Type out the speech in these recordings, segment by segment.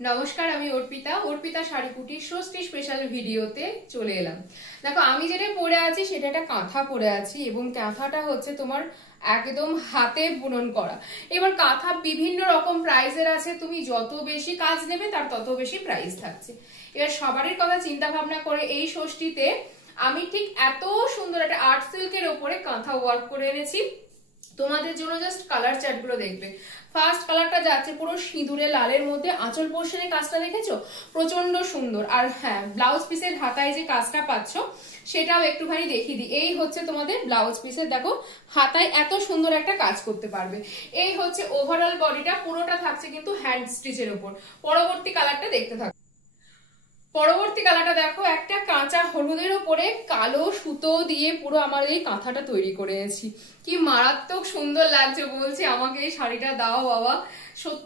নমস্কার, আমি অর্পিতা শাড়িকুটির ষষ্ঠী স্পেশাল ভিডিওতে চলে এলাম। দেখো, আমি যেটা পরে আছি সেটা একটা কাঁথা পরে আছি এবং কাঁথাটা হচ্ছে তোমার একদম হাতে বুনন করা। এবার কাঁথা বিভিন্ন রকম প্রাইসের আছে, তুমি যত বেশি কাজ নেবে তার তত বেশি প্রাইস থাকছে। এবার সবারই কথা চিন্তা ভাবনা করে এই ষষ্ঠীতে আমি ঠিক এত সুন্দর একটা আর্ট সিল্কের ওপরে কাঁথা ওয়ার্ক করে এনেছি তোমাদের জন্য। জাস্ট কালার চার্ট গুলো দেখবে। ফার্স্ট কালারটা যাচ্ছে পুরো সিঁদুরে লালের মধ্যে, আঁচল পোর্শনের কাজটা দেখেছো প্রচন্ড সুন্দর। আর হ্যাঁ, ব্লাউজ পিসের হাতায় যে কাজটা পাচ্ছ সেটাও একটুখানি দেখিয়ে দিই। এই হচ্ছে তোমাদের ব্লাউজ পিসের, দেখো হাতায় এত সুন্দর একটা কাজ করতে পারবে। এই হচ্ছে ওভারঅল বডিটা, পুরোটা থাকছে কিন্তু হ্যান্ড স্টিচের উপর। পরবর্তী কালারটা দেখতে থাকো। পরবর্তী কালারটা দেখো, একটা কাঁচা হলুদের উপরে কালো সুতো দিয়ে পুরো আমার এই কাঁথাটা তৈরি করেছি। কি মারাত্মক সুন্দর লাগছে, বলছি আমাকে এই শাড়িটা দাও বাবা।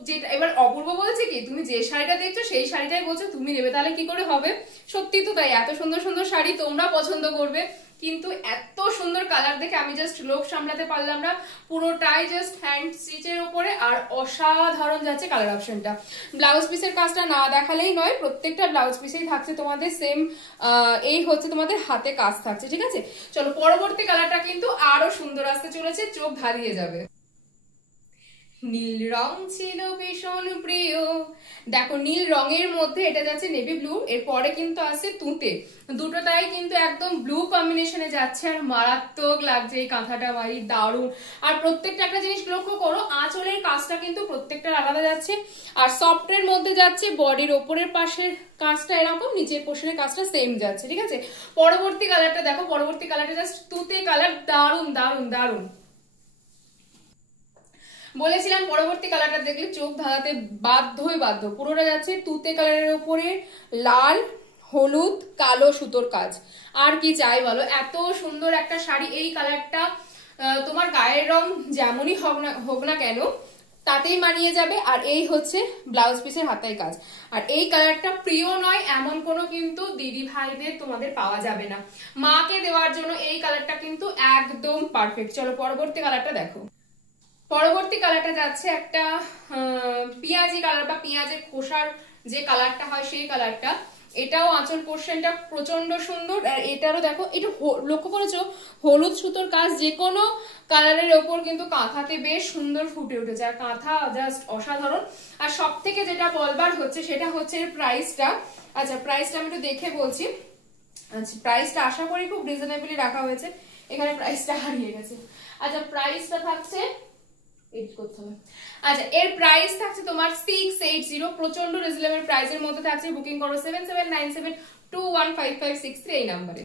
যেটা এবার অপূর্ব বলছে কি, তুমি যে শাড়িটা দেখছো সেই শাড়িটাই বলছো তুমি নেবে, তাহলে কি করে হবে? সত্যি তো তাই, এত সুন্দর সুন্দর শাড়ি তোমরা পছন্দ করবে, কিন্তু এত সুন্দর কালার দেখে আমি জাস্ট লোভ সামলাতে পারলাম না। পুরোটাই জাস্ট হ্যান্ড স্টিচের উপরে, আর অসাধারণ যাচ্ছে কালার অপশনটা। ব্লাউজ পিসের কাজটা না দেখালেই নয়, প্রত্যেকটা ব্লাউজ পিসেই থাকছে তোমাদের সেম এই হচ্ছে তোমাদের হাতে কাজ থাকছে, ঠিক আছে? চলো, পরবর্তী কালারটা কিন্তু আরো সুন্দর আসতে চলেছে, চোখ ধাঁধিয়ে যাবে। নীল রং ছিল ভীষণ প্রিয়। দেখো, নীল রঙের মধ্যে এটা যাচ্ছে নেভি ব্লু, এরপরে কিন্তু আছে তুঁতে। দুটোটাই কিন্তু একদম ব্লু কম্বিনেশনে যাচ্ছে, আর মারাত্মক লাগছে এই কাঁথাটা ভাই, দারুণ। আর প্রত্যেকটা একটা জিনিস লক্ষ্য করো, আঁচলের কাজটা কিন্তু প্রত্যেকটার আলাদা যাচ্ছে। আর সফটের মধ্যে যাচ্ছে, বডির ওপরের পাশের কাজটা এরকম, নিচের পোর্শনের কাজটা সেম যাচ্ছে, ঠিক আছে? পরবর্তী কালারটা দেখো, পরবর্তী কালারটা জাস্ট তুঁতে কালার, দারুণ দারুণ দারুণ। বলেছিলাম পরবর্তী কালারটা দেখলে চোখ ধাঁধাতে বাধ্য। পুরোটা যাচ্ছে তুতে কালারের উপরে লাল হলুদ কালো সুতোর কাজ। আর কি চাই বলো? এত সুন্দর একটা শাড়ি। এই কালারটা তোমার গায়ের রং যেমনই হোক না কেন তাতেই মানিয়ে যাবে। আর এই হচ্ছে ব্লাউজ পিসের হাতায় কাজ। আর এই কালারটা প্রিয় নয় এমন কোনো কিন্তু দিদি ভাইদের তোমাদের পাওয়া যাবে না। মাকে দেওয়ার জন্য এই কালারটা কিন্তু একদম পারফেক্ট। চলো, পরবর্তী কালারটা দেখো। পরবর্তী কালারটা যাচ্ছে একটা পেঁয়াজি কালার, বা পেঁয়াজের খোসার যে কালারটা হয় সেই কালারটা। এটাও আঁচল পোর্শনটা প্রচন্ড সুন্দর। আর এটারও দেখো, একটু লক্ষ্য করেছো হলুদ সুতোর কাজ যে কোনো কালারের ওপর কিন্তু কাঁথাতে বেশ সুন্দর ফুটে উঠেছে। আর কাঁথা জাস্ট অসাধারণ। আর সব থেকে যেটা বলবার হচ্ছে সেটা হচ্ছে এর প্রাইসটা। আচ্ছা, প্রাইসটা আমি একটু দেখে বলছি। আচ্ছা, প্রাইসটা আশা করি খুব রিজনেবলি রাখা হয়েছে, এখানে প্রাইসটা হারিয়ে গেছে। আচ্ছা, প্রাইসটা থাকছে, আচ্ছা এর প্রাইস থাকছে তোমার 680, প্রচন্ড রিজনেবল প্রাইসের মধ্যে থাকছে। বুকিং করো 7797215563 এই নাম্বারে।